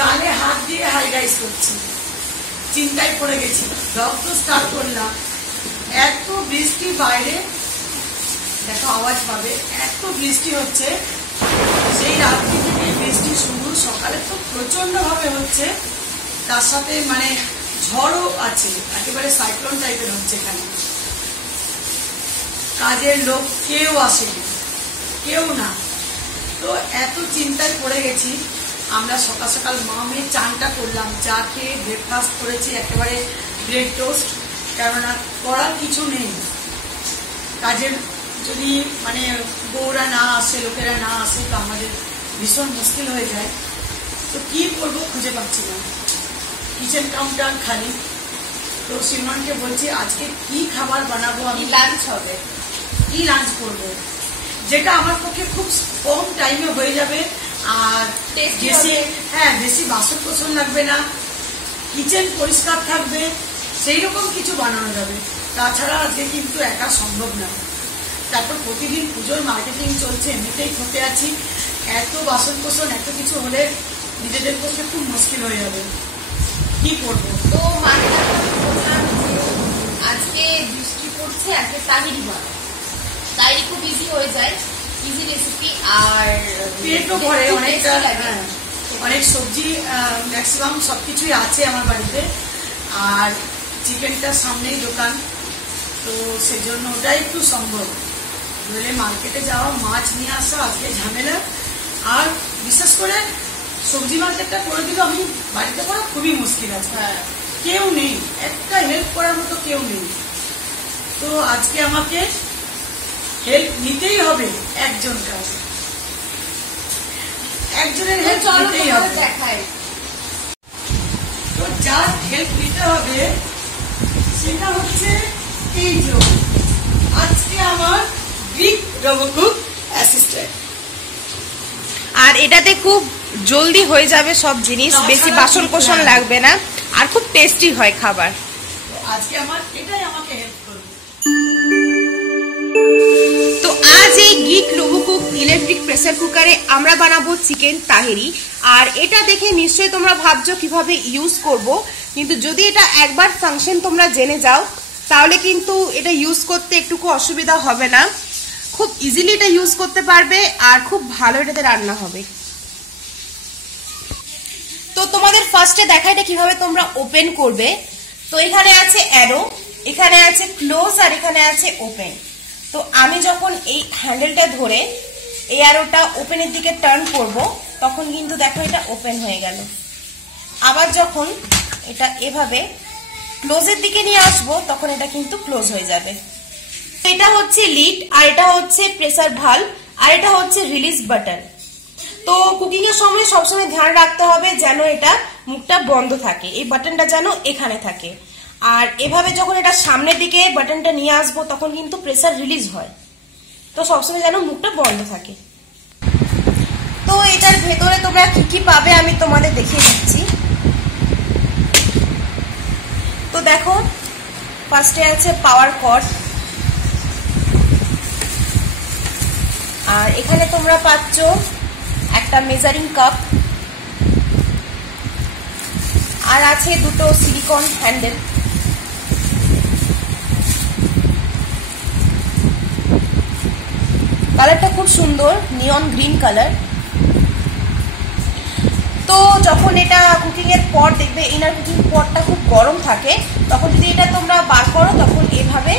গালে হাত দিয়ে হাই রাইস করছি, চিন্তায় পড়ে গেছি। ব্লগ তো স্টার্ট করলাম, এত বৃষ্টি বাইরে, দেখো আওয়াজ পাবে, এত বৃষ্টি হচ্ছে। সেই রাত্রি থেকে বৃষ্টি শুরু, সকালে তো প্রচন্ড ভাবে হচ্ছে, তার সাথে মানে ঝড়ও আছে, একেবারে সাইক্লোন টাইপের হচ্ছে। এখানে কাজের লোক কেউ আসেনি, কেউ না। তো এত চিন্তায় পড়ে গেছি। আমরা সকাল সকাল মা মেয়ে চানটা করলাম, চা খেয়ে ব্রেকফাস্ট করেছি, একেবারে ব্রেড টোস্ট, কেননা করার কিছু নেই। কাজের যদি মানে বউরা না আসে, লোকেরা না আসে, তো আমাদের ভীষণ মুশকিল হয়ে যায়। তো কি করবো খুঁজে পাচ্ছি না, কিচেন কাউন্টার খালি। তো সিমরনকে বলছি আজকে কি খাবার বানাবো, আমি লাঞ্চ হবে, কি লাঞ্চ করবো, যেটা আমার পক্ষে খুব কম টাইমে হয়ে যাবে, আর বেশি বেশি বাসন কোসন লাগবে না, কিচেন পরিষ্কার থাকবে, সেই রকম কিছু বানানো যাবে। তাছাড়া আজকে কিন্তু একা সম্ভব না। তারপর প্রতিদিন পুজোর মার্কেটিং চলছে, এমনিতেই ঠকে আছি। এত বাসন কোসন এত কিছু হলে নিজেদের পক্ষে খুব মুশকিল হয়ে যাবে, কি করবো। তো মানে আজকে বৃষ্টি পড়ছে, আজকে তাহিরি বানাবো। তাহিরি খুব ইজি হয়ে যায়, ইজি রেসিপি, আর পেটও ভরে অনেকটা। অনেক সবজি ম্যাক্সিমাম সবকিছুই আছে আমার বাড়িতে, আর চিকেনটার সামনেই দোকান, তো সেজন্য ওটাই একটু সম্ভব। নইলে মার্কেটে যাওয়া, মাছ নিয়ে আসা আজকে ঝামেলা। আর বিশেষ করে সবজি মার্কেটটা করে দিলে আমি বাড়িতে করা খুবই মুশকিল আছে, কেউ নেই, একটা হেল্প করার মতো কেউ নেই। তো আজকে আমাকে হেল্প নিতেই হবে, একজনের হেল্প নিতেই হবে। তো যার হেল্প নিতে হবে সেটা হচ্ছে এই যে আজকে আমার গ্রিক রোবোকুক অ্যাসিস্ট্যান্ট। আর এটাতে খুব জলদি হয়ে যাবে সব জিনিস, বেশি বাসন কোসন লাগবে না, আর খুব টেস্টি হয় খাবার। আজকে আমার এটাই আমাকে হেল্প করবে। তো আজ এই গ্রিক রোবোকুক ইলেকট্রিক প্রেসার কুকারে আমরা বানাবো চিকেন তাহেরি। আর এটা দেখে নিশ্চয়ই তোমরা ভাবছো কিভাবে ইউজ করব, কিন্তু যদি এটা একবার ফাংশন তোমরা জেনে যাও তাহলে কিন্তু এটা ইউজ করতে একটুকু অসুবিধা হবে না, খুব ইজিলি এটা ইউজ করতে পারবে, আর খুব ভালো এটাতে রান্না হবে। তো তোমাদের ফার্স্টে দেখা এটা কিভাবে তোমরা ওপেন করবে। তো এখানে আছে অ্যারো, এখানে আছে ক্লোজ, আর এখানে আছে ওপেন। তো আমি যখন এই হ্যান্ডেলটা ধরে এই অ্যারোটা ওপেনের দিকে টার্ন করব, তখন কিন্তু দেখো এটা ওপেন হয়ে গেল। আবার যখন এটা এভাবে ক্লোজের দিকে নিয়ে আসবো, তখন এটা কিন্তু ক্লোজ হয়ে যাবে। এটা হচ্ছে লিড, আর এটা হচ্ছে প্রেসার ভালভ, আর এটা হচ্ছে রিলিজ বাটন। তো কুকিং এর সময় সবসময় ধ্যান রাখতে হবে যেন এটা মুখটা বন্ধ থাকে, এই বাটনটা যেন এখানে থাকে। আর এভাবে যখন এটা সামনের দিকে বাটনটা নিয়ে আসবো, তখন কিন্তু প্রেসার রিলিজ হয়। তো সবসময় যেন মুখটা বন্ধ থাকে। তো এটার ভেতরে তোমরা কি কি পাবে আমি তোমাদের দেখিয়ে দিচ্ছি। তো দেখো, ফার্স্টে আছে পাওয়ার কর্ড, আর এখানে তোমরা পাচ্ছ একটা মেজারিং কাপ, আর আছে দুটো সিলিকন হ্যান্ডেল। কালারটা খুব সুন্দর, নিয়ন গ্রিন কালার। তো যখন এটা কুকিং এর পর দেখবে ইনার কুকিং পটটা খুব গরম থাকে, তখন যদি এটা তোমরা বার করো, তখন এভাবে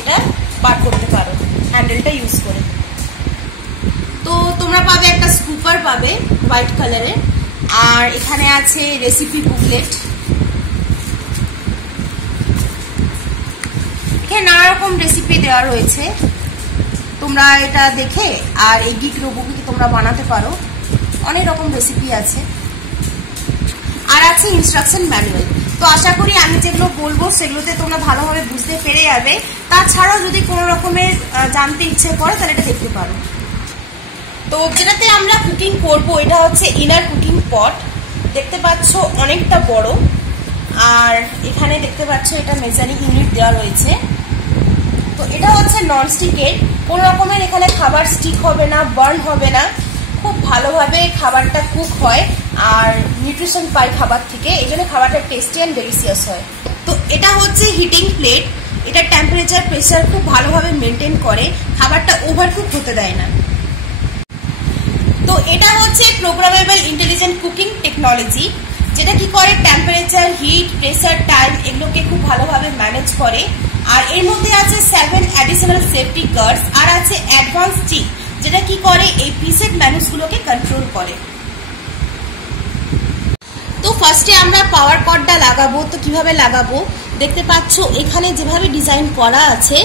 এটা বার করতে পারো হ্যান্ডেলটা ইউজ করে। তো তোমরা পাবে একটা স্কুপার পাবে হোয়াইট কালারের, আর এখানে আছে রেসিপি বুকলেট। এখানে নানা রকম রেসিপি দেওয়া রয়েছে, তোমরা এটা দেখে আর এই গ্রিক রোবোকুক তোমরা বানাতে পারো, অনেক রকম রেসিপি আছে। আর আছে ইনস্ট্রাকশন ম্যানুয়াল। তো আশা করি আমি যেগুলো বলবো সেগুলোতে তোমরা ভালোভাবে বুঝতে পেরে যাবে। তাছাড়াও যদি কোনো রকমের জানতে ইচ্ছে করে তাহলে এটা দেখতে পারো। তো যেটাতে আমরা কুকিং করব এটা হচ্ছে ইনার কুকিং পট, দেখতে পাচ্ছ অনেকটা বড়, আর এখানে দেখতে পাচ্ছ এটা মেজারিং ইউনিট দেওয়া রয়েছে। তো এটা হচ্ছে ননস্টিকের, কোনো রকমের এখানে খাবার স্টিক হবে না, বার্ন হবে না, খুব ভালোভাবে খাবারটা কুক হয়। আর নিউট্রিশন পাই খাবার থেকে, এই জন্য খাবারটা টেস্টি অ্যান্ড ডেলিশিয়াস হয়। তো এটা হচ্ছে হিটিং প্লেট, এটা টেম্পারেচার প্রেসার খুব ভালোভাবে মেনটেন করে, খাবারটা ওভারকুক হতে দেয় না। তো এটা হচ্ছে প্রোগ্রামেবল ইন্টেলিজেন্ট কুকিং টেকনোলজি, যেটা কি করে টেম্পারেচার, হিট, প্রেসার, টাইম এগুলোকে খুব ভালোভাবে ম্যানেজ করে। আর এর মধ্যে আছে 7 অ্যাডিশনাল সেফটি গার্ডস, আর আছে অ্যাডভান্স চিপ, যেটা কি করে এই প্রিসেট ম্যানুসগুলোকে কন্ট্রোল করে। তো ফার্স্টে আমরা পাওয়ার কর্ডটা লাগাবো। তো কিভাবে লাগাবো দেখতে পাচ্ছ, এখানে যেভাবে ডিজাইন করা আছে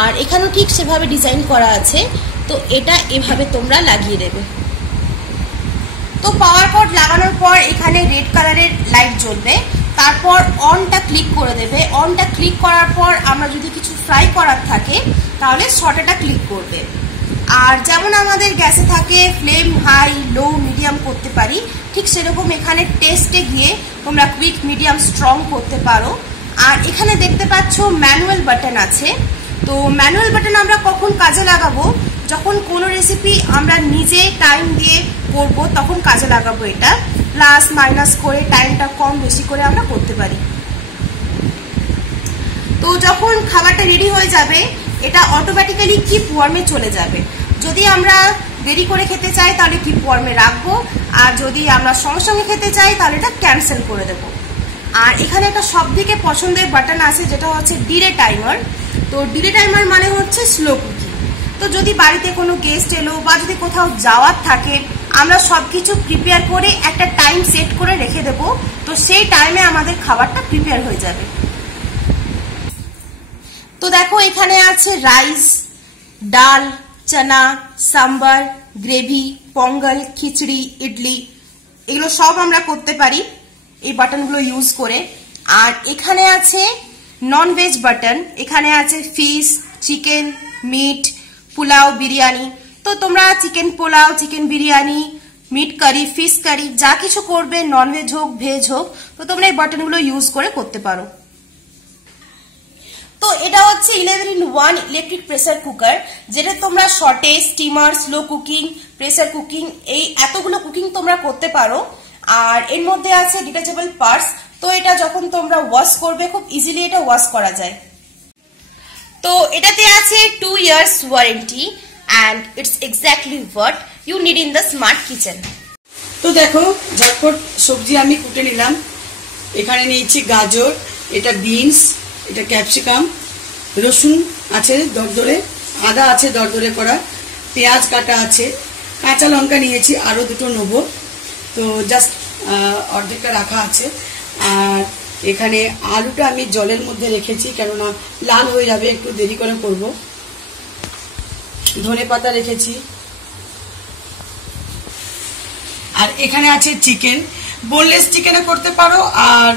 আর এখানেও ঠিক সেভাবে ডিজাইন করা আছে। তো এটা এভাবে তোমরা লাগিয়ে দেবে। তো পাওয়ার কর্ড লাগানোর পর এখানে রেড কালারের লাইট জ্বলবে, তারপর অনটা ক্লিক করে দেবে। অনটা ক্লিক করার পর আমরা যদি কিছু ফ্রাই করার থাকে তাহলে শর্টটা ক্লিক করবে। আর যেমন আমাদের গ্যাসে থাকে ফ্লেম হাই, লো, মিডিয়াম করতে পারি, ঠিক সেরকম এখানে টেস্টে গিয়ে তোমরা কুইক, মিডিয়াম, স্ট্রং করতে পারো। আর এখানে দেখতে পাচ্ছ ম্যানুয়াল বাটন আছে। তো ম্যানুয়াল বাটন আমরা কখন কাজে লাগাবো, যখন কোনো রেসিপি আমরা নিজে টাইম দিয়ে করব তখন কাজে লাগাবো। এটা প্লাস মাইনাস করে টাইমটা কম বেশি করে আমরা করতে পারি। তো যখন খাবারটা রেডি হয়ে যাবে এটা অটোমেটিক্যালি কিপ ওয়ার্মে চলে যাবে। যদি আমরা দেরি করে খেতে চাই তাহলে কিপ ওয়ার্মে রাখবো, আর যদি আমরা সঙ্গে সঙ্গে খেতে চাই তাহলে এটা ক্যান্সেল করে দেবো। আর এখানে একটা সবথেকে পছন্দের বাটন আছে, যেটা হচ্ছে ডিলে টাইমার। তো ডিলে টাইমার মানে হচ্ছে স্লো কুকিং। তো যদি বাড়িতে কোনো গেস্ট এলো বা যদি কোথাও যাওয়ার থাকে, আমরা সবকিছু প্রিপেয়ার করে একটা টাইম সেট করে রেখে দেব। তো সেই টাইমে আমাদের খাবারটা প্রিপেয়ার হয়ে যাবে। তো দেখো এখানে আছে রাইস, ডাল, চানা, সাম্বার, গ্রেভি, পঙ্গল, খিচড়ি, ইডলি, এগুলো সব আমরা করতে পারি এই বাটনগুলো ইউজ করে। আর এখানে আছে নন ভেজ বাটন, এখানে আছে fish, chicken, meat, pulao, biryani. তো তোমরা chicken pulao, chicken biryani, meat curry, fish curry যা কিছু করবে, নন ভেজ হোক ভেজ হোক, তো তোমরা এই বাটনগুলো ইউজ করে করতে পারো। তো এটা হচ্ছে 11-in-1 ইলেকট্রিক প্রেসার কুকার, যেটা তোমরা শর্টে, steamer, slow cooking, pressure cooking, এই এতগুলো কুকিং তোমরা করতে পারো। আর এর মধ্যে আছে ডিটাচেবল পার্টস। তো এটা যখন তোমরা ওয়াশ করবে খুব ইজিলি এটা ওয়াশ করা যায়। তো এটাতে আছে 2 years warranty and it's exactly what you need in the smart kitchen. তো দেখো ঝটপট সবজি আমি কুটে নিলাম। এখানে নিয়েছি গাজর, এটা বিনস, এটা ক্যাপসিকাম, রসুন আছে দরদরে, আদা আছে দরদরে করা, পেঁয়াজ কাটা আছে, কাঁচা লঙ্কা নিয়েছি, আরও দুটো নেবো। তো জাস্ট অর্ধেকটা রাখা আছে। আর এখানে আলুটা আমি জলের মধ্যে রেখেছি, কেননা লাল হয়ে যাবে, একটু দেরি করে করব। ধনে পাতা রেখেছি। আর এখানে আছে চিকেন, বোনলেস চিকেনে করতে পারো আর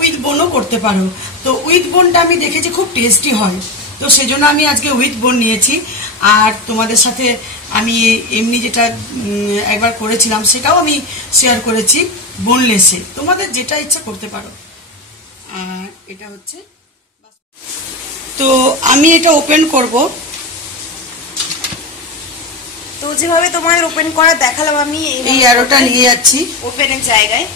উইথ বোনও করতে পারো। তো উইথ বোনটা আমি দেখেছি খুব টেস্টি হয়, তো সেজন্য আমি আজকে উইথ বোন নিয়েছি। আর তোমাদের সাথে আমি এমনি যেটা একবার করেছিলাম সেটাও আমি শেয়ার করেছি বোনলেসে, তোমাদের যেটা ইচ্ছা করতে পারো। আর এটা হচ্ছে, তো আমি এটা ওপেন করব। তো যেভাবে তোমাদের ওপেন করা দেখালাম আমি, এই অ্যারোটা নিয়ে যাচ্ছি ওপেনের জায়গায়।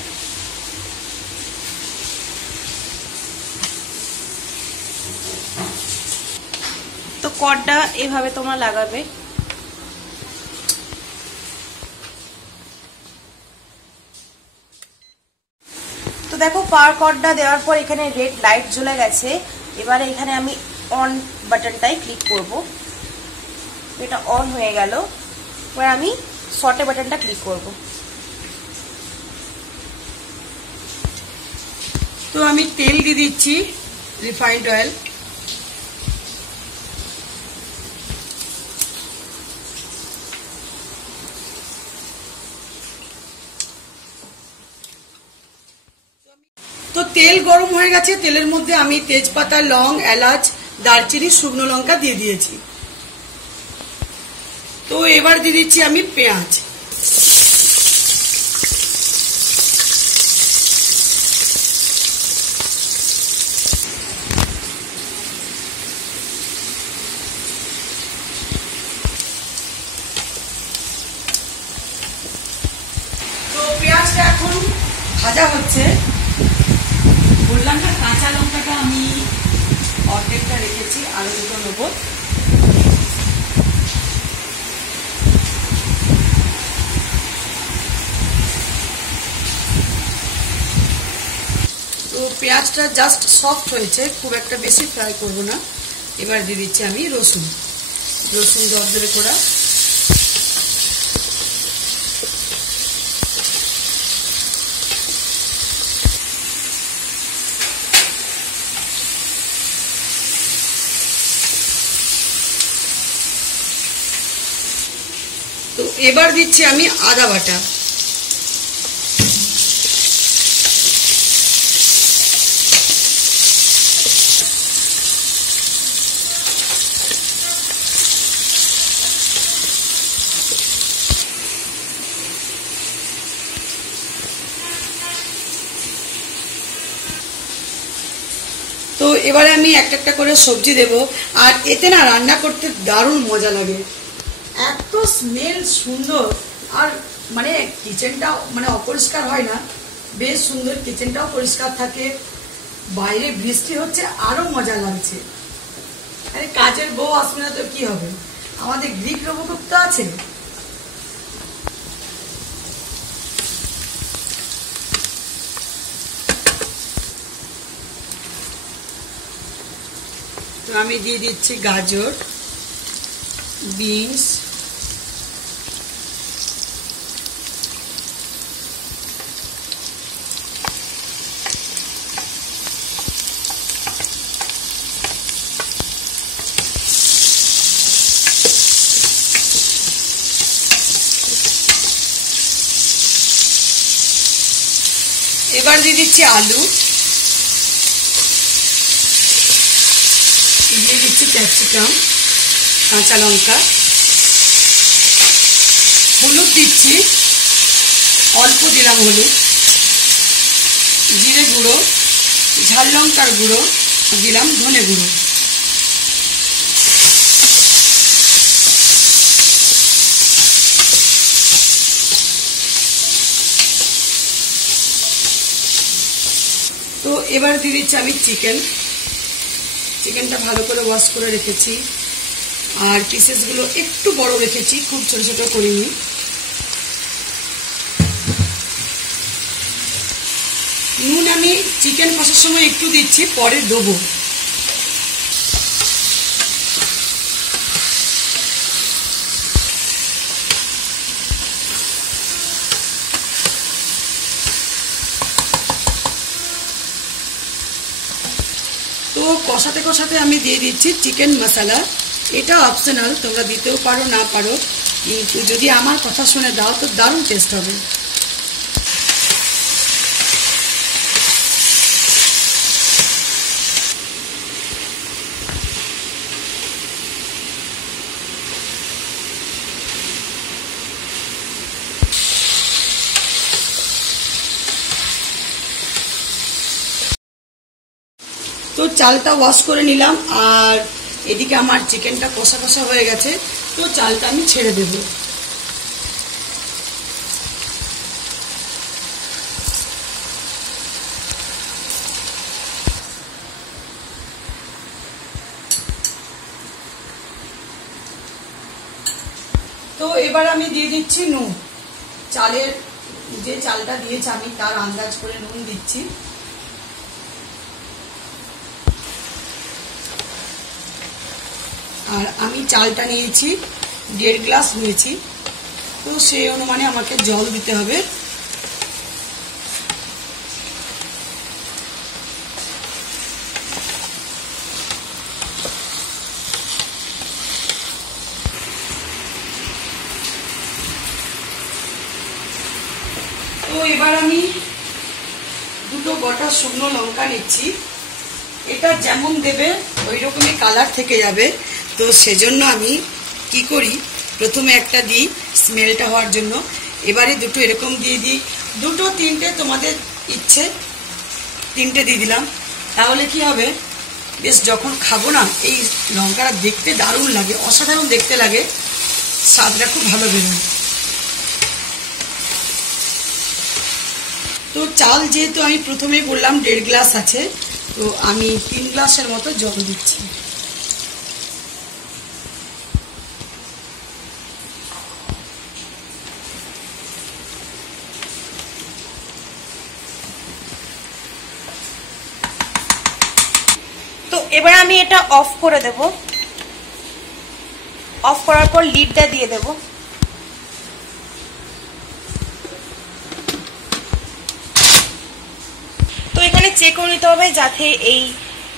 তো কর্ডটা এভাবে তোমরা লাগাবে। তো দেখো পাওয়ার কর্ডটা দেওয়ার পর এখানে রেড লাইট জ্বলে গেছে। এবারে এখানে আমি অন বাটনটাই ক্লিক করব। এটা অন হয়ে গেল। এবার আমি শর্টে বাটনটা ক্লিক করব। তো আমি তেল দিয়ে দিচ্ছি, রিফাইন্ড অয়েল। তো তেল গরম হয়ে গেছে, তেলের মধ্যে আমি তেজপাতা, লং, এলাচ, দারচিনি, শুকনো লঙ্কা দিয়ে দিয়েছি। তো এবার দিয়ে দিচ্ছি আমি পেঁয়াজ। তো পেঁয়াজটা ভাজা হচ্ছে। বললাম না, কাঁচা লঙ্কাটা আমি অর্ধেকটা রেখেছি, আরো দুটো নেবো। তো পেঁয়াজটা জাস্ট সফট হয়েছে, খুব একটা বেশি ফ্রাই করব না। এবার দিয়ে দিচ্ছি আমি রসুন দরদরে করা। তো এবার দিচ্ছি আমি আদা বাটা। তো এবারে আমি একটা একটা করে সবজি দেব। আর এতে না রান্না করতে দারুণ মজা লাগে, এত স্মেল সুন্দর। আর মানে কিচেনটাও মানে অপরিষ্কার হয় না, বেশ সুন্দর, কিচেনটাও পরিষ্কার থাকে। বাইরে বৃষ্টি হচ্ছে, আরো মজা লাগছে। আরে কাজের বউ আসবে না তো কি হবে, আমাদের গ্রিক রবগুপ্ত আছে। তো আমি দিয়ে দিচ্ছি গাজর, বিনস, এবার দিয়ে দিচ্ছি আলু, দিয়ে দিচ্ছি ক্যাপসিকাম, কাঁচা লঙ্কা, হলুদ দিচ্ছি, অল্প দিলাম হলুদ, জিরে গুঁড়ো, ঝাল লঙ্কার গুঁড়ো দিলাম, ধনে গুঁড়ো। তো এবার দিয়ে দিচ্ছি আমি চিকেনটা ভালো করে ওয়াশ করে রেখেছি। আর পিসেসগুলো একটু বড় রেখেছি, খুব ছোট ছোট করিনি। নুন আমি চিকেন কষার সময় একটু দিচ্ছি, পরে দেবো। তো কষাতে কষাতে আমি দিয়ে দিচ্ছি চিকেন মশলা। এটা অপশনাল, তোমরা দিতেও পারো না পারো, কিন্তু যদি আমার কথা শুনে দাও তো দারুণ টেস্ট হবে। তো চালটা ওয়াশ করে নিলাম, আর এদিকে আমার চিকেনটা কষা কষা হয়ে গেছে। তো চালটা আমি ছেড়ে দেব। তো এবার আমি দিয়ে দিচ্ছি নুন। চালের যে চালটা দিয়েছি আমি তার আন্দাজ করে নুন দিচ্ছি। আর আমি চালটা নিয়েছি 1.5 গ্লাস নিয়েছি, তো সেই অনুমানে আমাকে জল দিতে হবে। তো এবার আমি দুটো গোটা শুকনো লঙ্কা নিচ্ছি। এটা যেমন দেবে ওই রকমই কালার থেকে যাবে। তো সেজন্য আমি কি করি, প্রথমে একটা দিই স্মেলটা হওয়ার জন্য, এবারে দুটো এরকম দিয়ে দিই, দুটো তিনটে তোমাদের ইচ্ছে, তিনটে দিয়ে দিলাম। তাহলে কি হবে, বেশ যখন খাবো না, এই লঙ্কাটা দেখতে দারুণ লাগে, অসাধারণ দেখতে লাগে, স্বাদটা খুব ভালো বেরোয়। তো তো চাল যেহেতু আমি প্রথমেই বললাম 1.5 গ্লাস আছে, তো আমি 3 গ্লাসের মতো জল দিচ্ছি। তো এবার আমি এটা অফ করে দেব। অফ করার পর লিডটা দিয়ে দেব। তো এখানে চেক করে নিতে হবে যাতে এই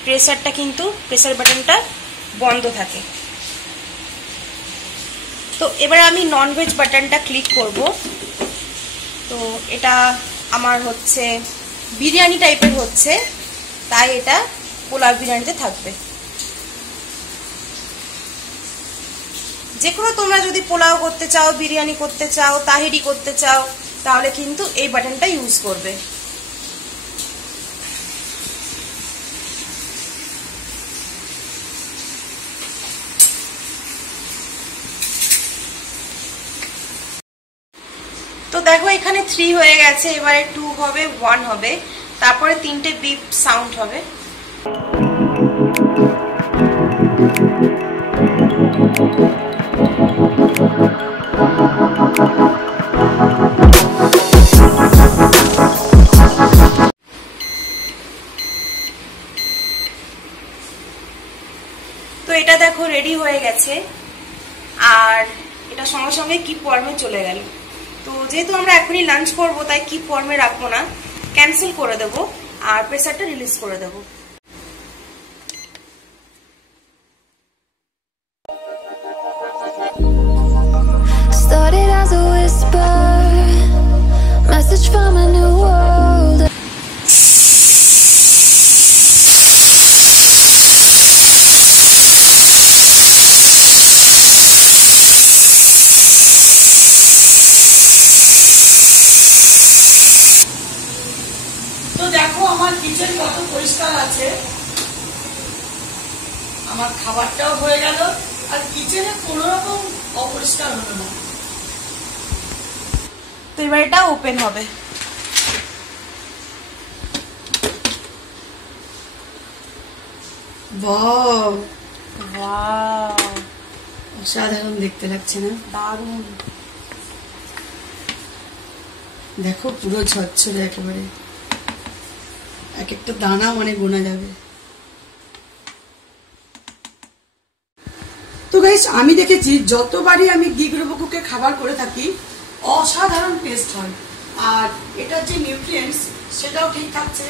প্রেসারটা কিন্তু প্রেসার বাটনটা বন্ধ থাকে। তো এবার আমি ননভেজ বাটনটা ক্লিক করব। তো এটা আমার হচ্ছে বিরিয়ানি টাইপের হচ্ছে, তাই এটা পোলাও বিরিয়ানিতে থাকবে। যে কোনো তোমরা যদি পোলাও করতে চাও, বিরিয়ানি করতে চাও, তাহেরি করতে চাও, তাহলে কিন্তু এই বাটনটা ইউজ করবে। তো দেখো এখানে 3 হয়ে গেছে, এবারে 2 হবে, 1 হবে, তারপরে 3টে বিপ সাউন্ড হবে। তো এটা দেখো রেডি হয়ে গেছে, আর এটা সঙ্গে সঙ্গে কি ফর্মে চলে গেল। তো যেহেতু আমরা এখনই লাঞ্চ করবো, তাই কি ফর্মে রাখবো না, ক্যান্সেল করে দেব আর প্রেসারটা রিলিজ করে দেব। Started as a whisper, message from a new world. তো দেখো আমার কিচেন কত পরিষ্কার আছে, আমার খাবারটাও হয়ে গেল, আর কিচেনে কোনো রকম অপরিষ্কার হলো না। তো এবার এটা ওপেন হবে। ওয়াও, ওয়াও, অসাধারণ দেখতে লাগছে না? দারুণ। দেখো পুরো ঝরঝরে একেবারে, এক একটা দানা মানে গোনা যাবে। তো গাইস, আমি দেখেছি যতবারই আমি গিগ রোবোকুকে খাবার করে থাকি অসাধারণ টেস্ট হয়, আর এটার যে নিউট্রিয়েন্টস সেটাও ঠিক থাকছে,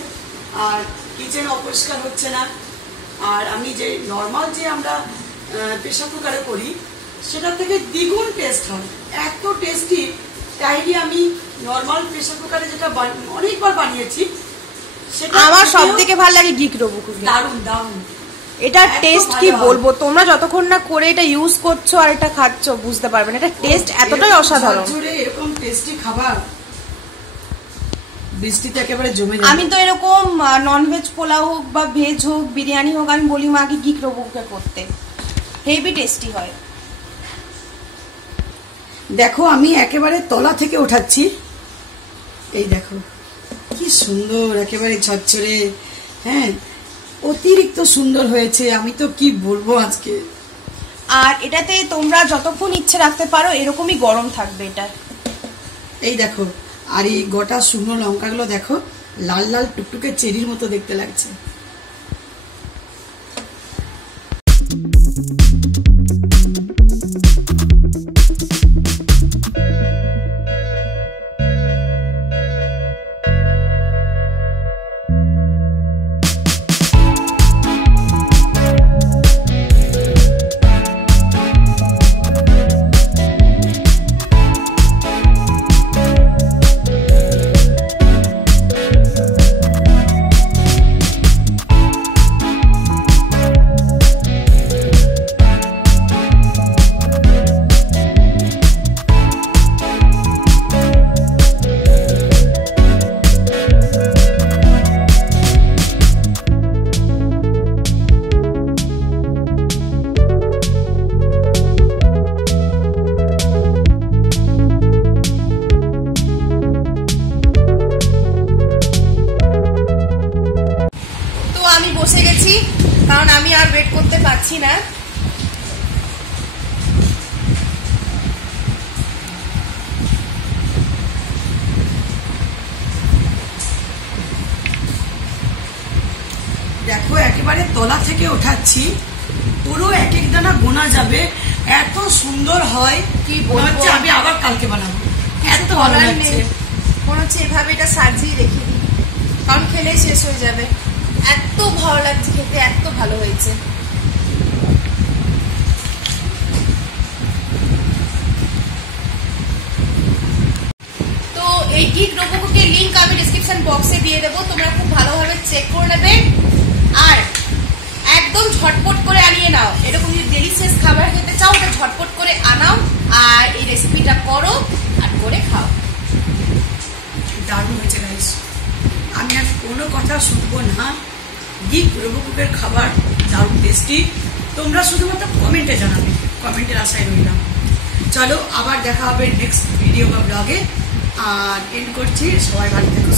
আর কিচেন অপরিষ্কার হচ্ছে না। আর আমি যে নর্মাল যে আমরা প্রেসার কুকারে করি সেটার থেকে দ্বিগুণ টেস্ট হয়, এত টেস্টি তাইলে আমি নর্মাল প্রেসার কুকারে যেটা অনেকবার বানিয়েছি সেটা আমার সবথেকে ভালো লাগে গিগ রোবোকু। দারুণ দারুণ, এটার টেস্ট কি বলবো, তোমরা যতক্ষণ না করে এটা ইউজ করছো আর এটা খাচ্ছো বুঝতে পারবে না, এটা টেস্ট এতটাই অসাধারণ। এরকম টেস্টি খাবার বৃষ্টিতে একেবারে জমে যায়। আমি তো এরকম ননভেজ পোলাও হোক বা ভেজ হোক, বিরিয়ানি হোক, আমি বলি মাকে গিগ রোবোকুকে করতে, হেভি টেস্টি হয়। দেখো আমি একেবারে তলা থেকে ওঠাচ্ছি, এই দেখো কি সুন্দর, একেবারে ঝরঝরে, হ্যাঁ অতিরিক্ত সুন্দর হয়েছে, আমি তো কি বলবো আজকে। আর এটাতে তোমরা যতক্ষণ ইচ্ছে রাখতে পারো, এরকমই গরম থাকবে এটা। এই দেখো, আর এই গোটা শুকনো লঙ্কাগুলো দেখো লাল লাল টুকটুকে চেরির মতো দেখতে লাগছে। পাচ্ছি না। দেখো একেবারে তলা থেকে ওঠাচ্ছি, পুরো এক এক দানা গোনা যাবে, এত সুন্দর হয় কি মনে বলবো, হচ্ছে আমি আবার কালকে বানাবো, এত ভালো বলার লাগছে। নেই। মনে হচ্ছে এভাবে এটা সাজিয়ে রেখে দিই, কারণ খেলে শেষ হয়ে যাবে। এত ভালো লাগছে খেতে, এত ভালো হয়েছে। তো এই গিগ রোবোকুকের লিংক আমি ডেসক্রিপশন বক্সে দিয়ে দেবো, তোমরা খুব ভালোভাবে চেক করে নেবে আর একদম ঝটপট করে আনিয়ে নাও। এরকম যদি ডেলিশিয়াস খাবার খেতে চাও ওটা ঝটপট করে আনাও আর এই রেসিপিটা করো আর করে খাও। দারুণ হয়েছে গাইস, আমি আর কোনো কথা শুনবো না। গিগ রোবোকুকের খাবার দারুণ টেস্টি, তোমরা শুধুমাত্র কমেন্টে জানাবে, কমেন্টের আশায় রইলাম। চলো আবার দেখা হবে নেক্সট ভিডিও বা ব্লগে, আর এন্ড করছি। সবাই ভালো থেকো।